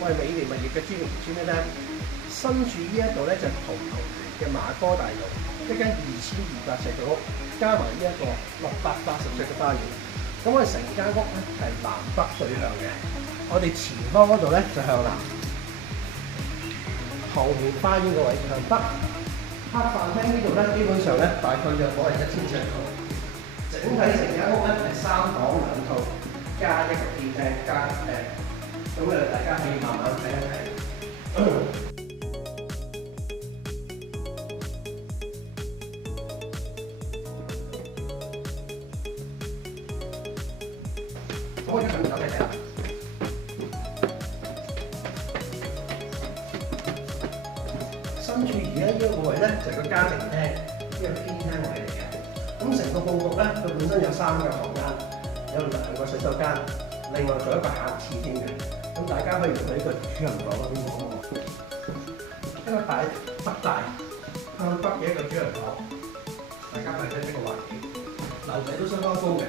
我係美聯物業嘅專業專咧，身處呢一度咧就係蒲頭嘅馬哥大道，一間2200尺嘅屋，加埋呢一個680尺嘅花園。咁我哋成間屋咧係南北對向嘅，我哋前方嗰度咧就向南，後面花園個位向北。黑飯廳呢度咧基本上咧大概約我係1000尺度，整體成間屋咧係3房2套，加一個客廳加客廳。咁大家可以慢慢睇一睇。我而家上面走睇睇啦。身處而家呢一個位咧，就係個家庭廳，呢個偏廳位嚟嘅。咁成個佈局咧，佢本身有3個房間，有2個洗手間，另外仲有一個客廁添嘅。咁大家可以用呢個主人房嗰邊望一望，一個大北大向北嘅一個主人房，大家睇睇呢個環境，樓底都相當高嘅。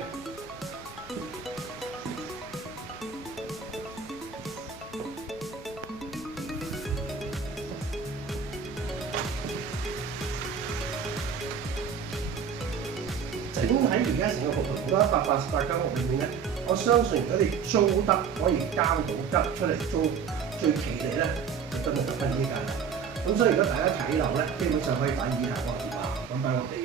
整體而家成個蒲頭188間屋裏面咧，我相信如果你租得可以交到吉出嚟租，最奇利咧就真係得翻呢間啦。咁所以如果大家睇樓咧，基本上可以打以下個電話揾翻我哋。